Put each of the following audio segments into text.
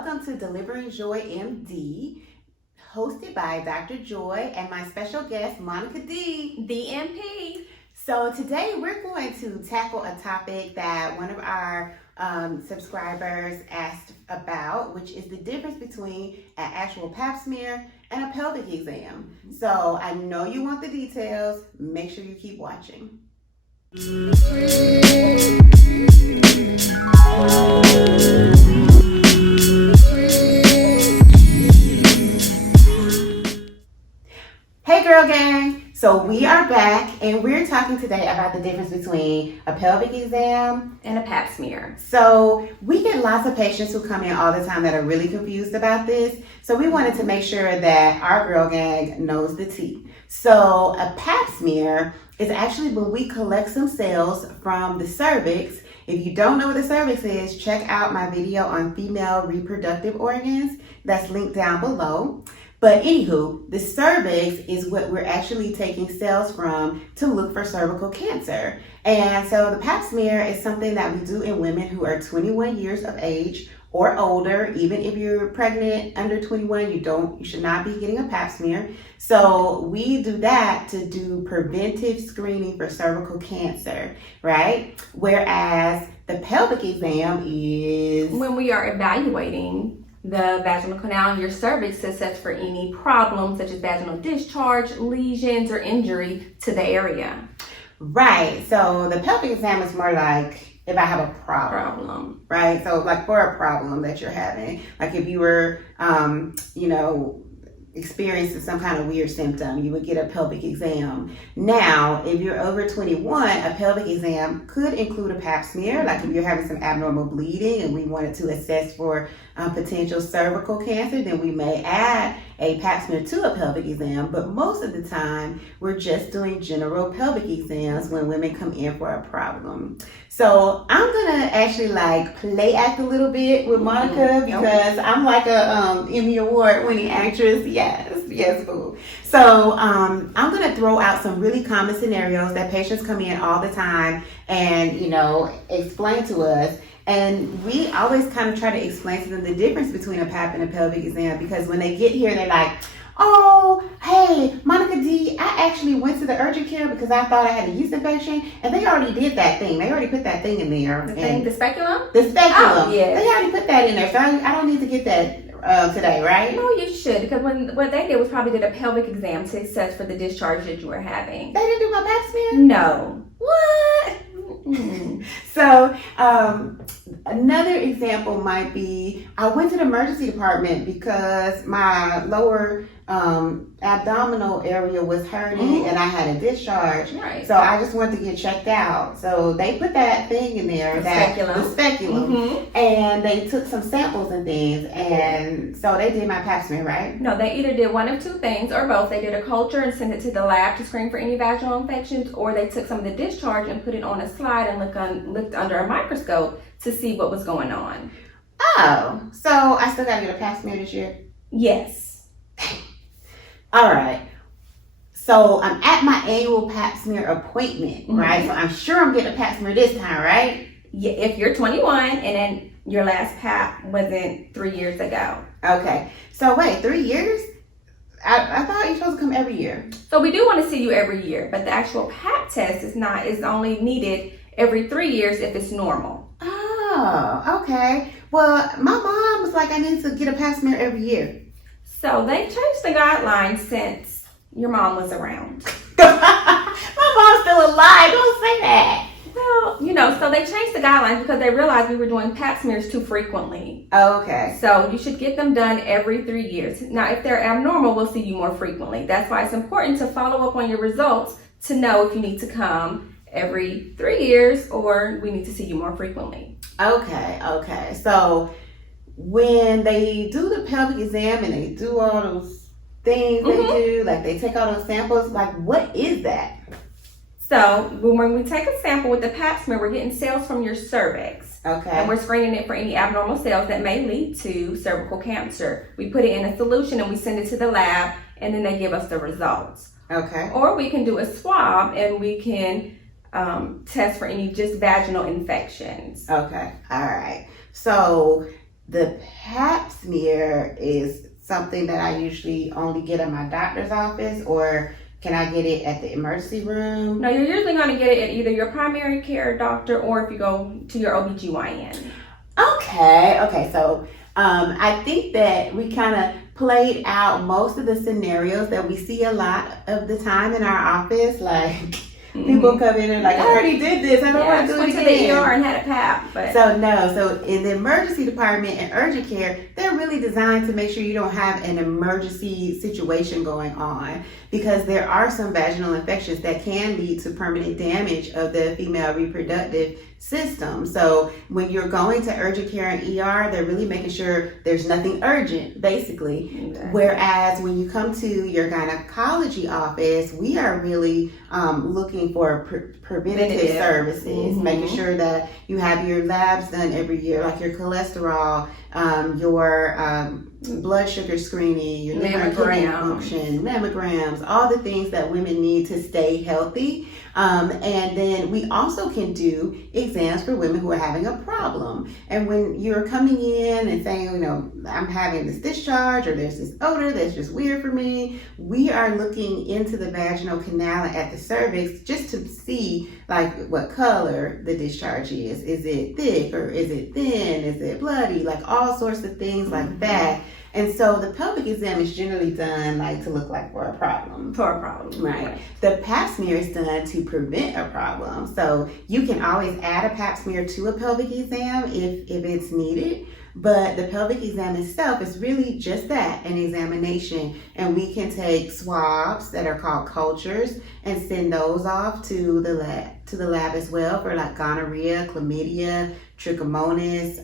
Welcome to Delivering Joy MD, hosted by Dr. Joy and my special guest, Monica D. DMP. So today we're going to tackle a topic that one of our subscribers asked about, which is the difference between an actual Pap smear and a pelvic exam. So I know you want the details. Make sure you keep watching. Hey girl gang, so we are back and we're talking today about the difference between a pelvic exam and a Pap smear. So we get lots of patients who come in all the time that are really confused about this. So we wanted to make sure that our girl gang knows the tea. So a Pap smear is actually when we collect some cells from the cervix. If you don't know what the cervix is, check out my video on female reproductive organs. That's linked down below. But anywho, the cervix is what we're actually taking cells from to look for cervical cancer. And so the Pap smear is something that we do in women who are 21 years of age or older. Even if you're pregnant under 21, you should not be getting a Pap smear. So we do that to do preventive screening for cervical cancer, right? Whereas the pelvic exam is when we are evaluating the vaginal canal and your cervix to assess for any problems such as vaginal discharge, lesions, or injury to the area. Right. So the pelvic exam is more like if I have a problem. Right? So like for a problem that you're having, like if you were, experiencing some kind of weird symptom, you would get a pelvic exam. Now, if you're over 21, a pelvic exam could include a Pap smear, like if you're having some abnormal bleeding and we wanted to assess for potential cervical cancer, then we may add a Pap smear to a pelvic exam. But most of the time, we're just doing general pelvic exams when women come in for a problem. So I'm gonna actually play act a little bit with Monica because I'm like a Emmy Award winning actress. Yes, boo. So I'm gonna throw out some really common scenarios that patients come in all the time and explain to us. And we always kind of try to explain to them the difference between a Pap and a pelvic exam, because when they get here, they're like, oh, hey, Monica D, I actually went to the urgent care because I thought I had a yeast infection, and they already did that thing. They already put that thing in there. The speculum? The speculum. Oh, yeah. They already put that in there, so I don't need to get that today, right? No, you should, because what they did was probably did a pelvic exam to assess for the discharge that you were having. They didn't do my Pap smear? No. What? So another example might be, I went to the emergency department because my lower abdominal area was hurting and I had a discharge. Right. So I just wanted to get checked out. So they put that thing in there, the speculum, and they took some samples and things, and so they did my Pap smear, right? No, they either did one of two things or both. They did a culture and sent it to the lab to screen for any vaginal infections, or they took some of the discharge and put it on a slide and looked under a microscope to see what was going on. Oh, so I still gotta get a Pap smear this year? Yes. All right. So I'm at my annual Pap smear appointment, right? So I'm sure I'm getting a Pap smear this time, right? Yeah, if you're 21 and then your last Pap wasn't 3 years ago. Okay. So wait, 3 years? I thought you're supposed to come every year. So we do want to see you every year, but the actual Pap test is only needed every 3 years if it's normal. Oh, okay. Well, my mom was like, I need to get a Pap smear every year. So they changed the guidelines since your mom was around. My mom's still alive. Don't say that. Well, so they changed the guidelines because they realized we were doing Pap smears too frequently. Okay. So you should get them done every 3 years. Now, if they're abnormal, we'll see you more frequently. That's why it's important to follow up on your results to know if you need to come every 3 years or we need to see you more frequently. Okay. So when they do the pelvic exam and they do all those things they do, like they take all those samples, like what is that? So when we take a sample with the Pap smear, we're getting cells from your cervix. Okay. And we're screening it for any abnormal cells that may lead to cervical cancer. We put it in a solution and we send it to the lab, and then they give us the results. Okay. Or we can do a swab and we can test for any just vaginal infections. Okay. All right. So The Pap smear is something that I usually only get at my doctor's office, or can I get it at the emergency room? No, you're usually going to get it at either your primary care doctor or if you go to your OBGYN. Okay. So I think that we kind of played out most of the scenarios that we see a lot of the time in our office. Like people come in and like, I already did this. I don't want to do it again. Went to the ER and had a Pap. But So in the emergency department and urgent care, they're really designed to make sure you don't have an emergency situation going on, because there are some vaginal infections that can lead to permanent damage of the female reproductive system. So when you're going to urgent care and ER, they're really making sure there's nothing urgent, basically. Okay. Whereas when you come to your gynecology office, we are really looking for preventative services, making sure that you have your labs done every year, like your cholesterol, your blood sugar screening, your liver and kidney function, mammograms, all the things that women need to stay healthy. And then we also can do exams for women who are having a problem. And when you're coming in and saying, I'm having this discharge, or there's this odor that's just weird for me, we are looking into the vaginal canal and at the cervix just to see like what color the discharge is. Is it thick or is it thin? Is it bloody? Like all sorts of things like that. And so the pelvic exam is generally done like to look like for a problem. Right. The Pap smear is done to prevent a problem. So you can always add a Pap smear to a pelvic exam if it's needed. But the pelvic exam itself is really just that, an examination. And we can take swabs that are called cultures and send those off to the lab as well for like gonorrhea, chlamydia, trichomonas,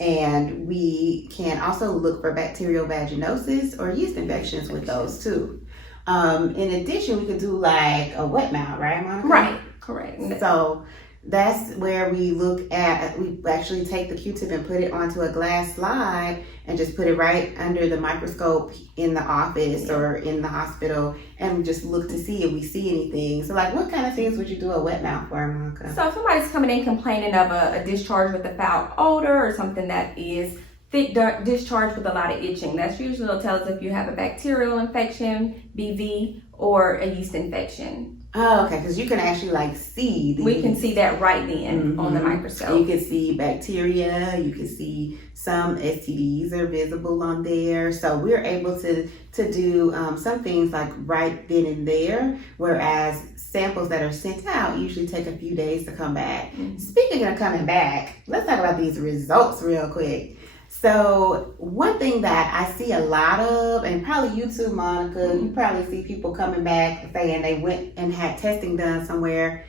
and we can also look for bacterial vaginosis or yeast infections with those too. In addition, we can do like a wet mount, right, Monica? Right, correct. So that's where we actually take the Q-tip and put it onto a glass slide and just put it right under the microscope in the office or in the hospital, and we just look to see if we see anything. So like, what kind of things would you do a wet mount for, Monica? So if somebody's coming in complaining of a discharge with a foul odor or something that is thick discharge with a lot of itching, that's usually will tell us if you have a bacterial infection, BV, or a yeast infection. Oh, okay, because you can actually like see we can see that right then on the microscope. You can see bacteria, you can see some STDs are visible on there. So we're able to do some things like right then and there, whereas samples that are sent out usually take a few days to come back. Speaking of coming back, let's talk about these results real quick. So one thing that I see a lot of, and probably you too, Monica, you probably see people coming back saying they went and had testing done somewhere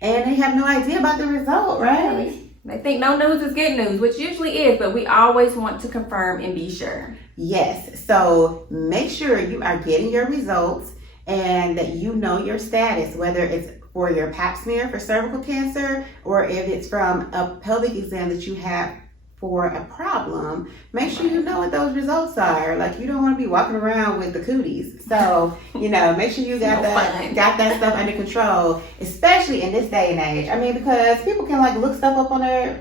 and they have no idea about the result, right? They think no news is good news, which usually is, but we always want to confirm and be sure. Yes, so make sure you are getting your results and that you know your status, whether it's for your Pap smear for cervical cancer or if it's from a pelvic exam that you have for a problem. Make sure you know what those results are. Like, you don't want to be walking around with the cooties. So, make sure you got that stuff under control, especially in this day and age. I mean, because people can like look stuff up on their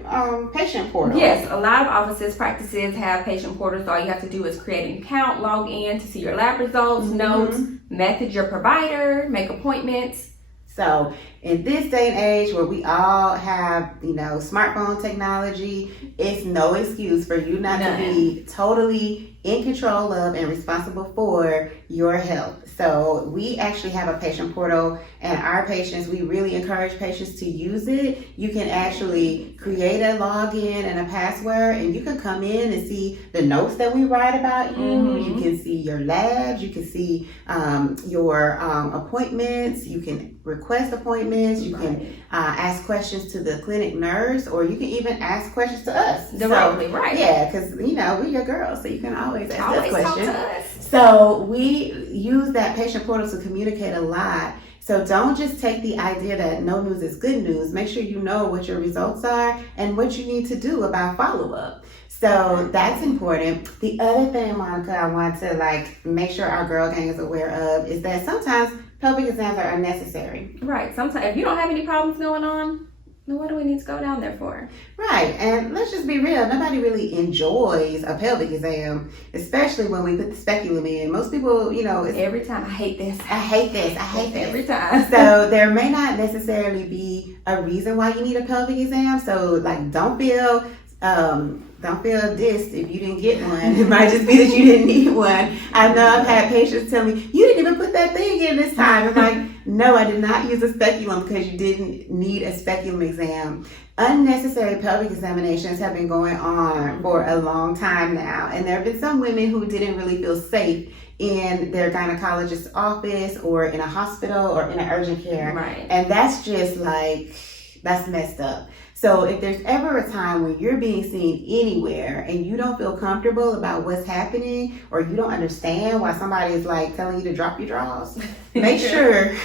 patient portal. Yes, a lot of offices, practices have patient portals. All you have to do is create an account, log in to see your lab results, notes, message your provider, make appointments. So in this day and age where we all have, smartphone technology, it's no excuse for you not to be totally in control of and responsible for your health. So we actually have a patient portal, and our patients, we really encourage patients to use it. You can actually create a login and a password, and you can come in and see the notes that we write about you. You can see your labs, you can see your appointments, you can request appointments, you can ask questions to the clinic nurse, or you can even ask questions to us. Directly, so, right. Yeah, because, we're your girls, so you can always ask us questions. Talk to us. So we use that patient portal to communicate a lot. So don't just take the idea that no news is good news. Make sure you know what your results are and what you need to do about follow-up. So that's important. The other thing, Monica, I want to make sure our girl gang is aware of is that sometimes pelvic exams are unnecessary. Right. Sometimes if you don't have any problems going on, then what do we need to go down there for? Right, and let's just be real. Nobody really enjoys a pelvic exam, especially when we put the speculum in. Most people, it's Every time, I hate this. I hate this. Every time. So there may not necessarily be a reason why you need a pelvic exam. So like, don't feel dissed if you didn't get one. It might just be that you didn't need one. I know I've had patients tell me, you didn't even put that thing in this time. I'm like, no, I did not use a speculum because you didn't need a speculum exam. Unnecessary pelvic examinations have been going on for a long time now. And there have been some women who didn't really feel safe in their gynecologist's office or in a hospital or in an urgent care. Right. And that's just that's messed up. So if there's ever a time when you're being seen anywhere and you don't feel comfortable about what's happening, or you don't understand why somebody is like telling you to drop your drawers, make sure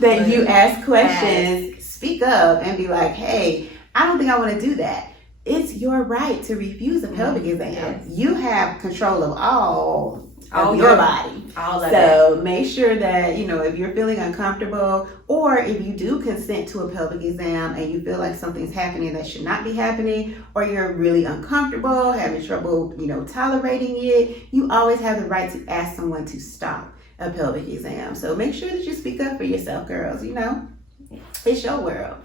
that you ask questions, speak up, and be like, hey, I don't think I want to do that. It's your right to refuse a pelvic exam. Yes. You have control of all of your body. All of So make sure that, if you're feeling uncomfortable, or if you do consent to a pelvic exam and you feel like something's happening that should not be happening, or you're really uncomfortable, having trouble, tolerating it, you always have the right to ask someone to stop a pelvic exam. So make sure that you speak up for yourself, girls. It's your world.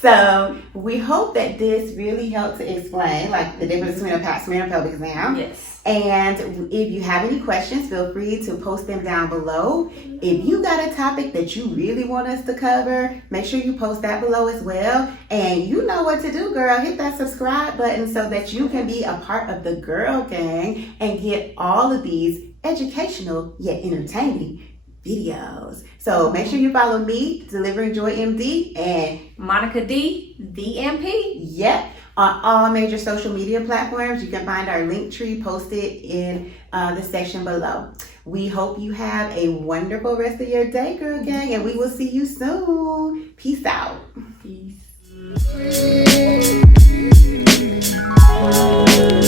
So we hope that this really helped to explain the difference between a Pap Smear and a pelvic exam. Yes. And if you have any questions, feel free to post them down below. If you got a topic that you really want us to cover, make sure you post that below as well. And you know what to do, girl. Hit that subscribe button so that you can be a part of the girl gang and get all of these educational yet entertaining videos. So make sure you follow me, Delivering Joy MD, and Monica D, the MP. Yep. On all major social media platforms. You can find our link tree posted in the section below. We hope you have a wonderful rest of your day, girl gang, and we will see you soon. Peace out. Peace.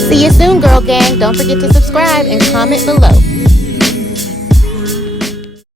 See you soon, girl gang. Don't forget to subscribe and comment below.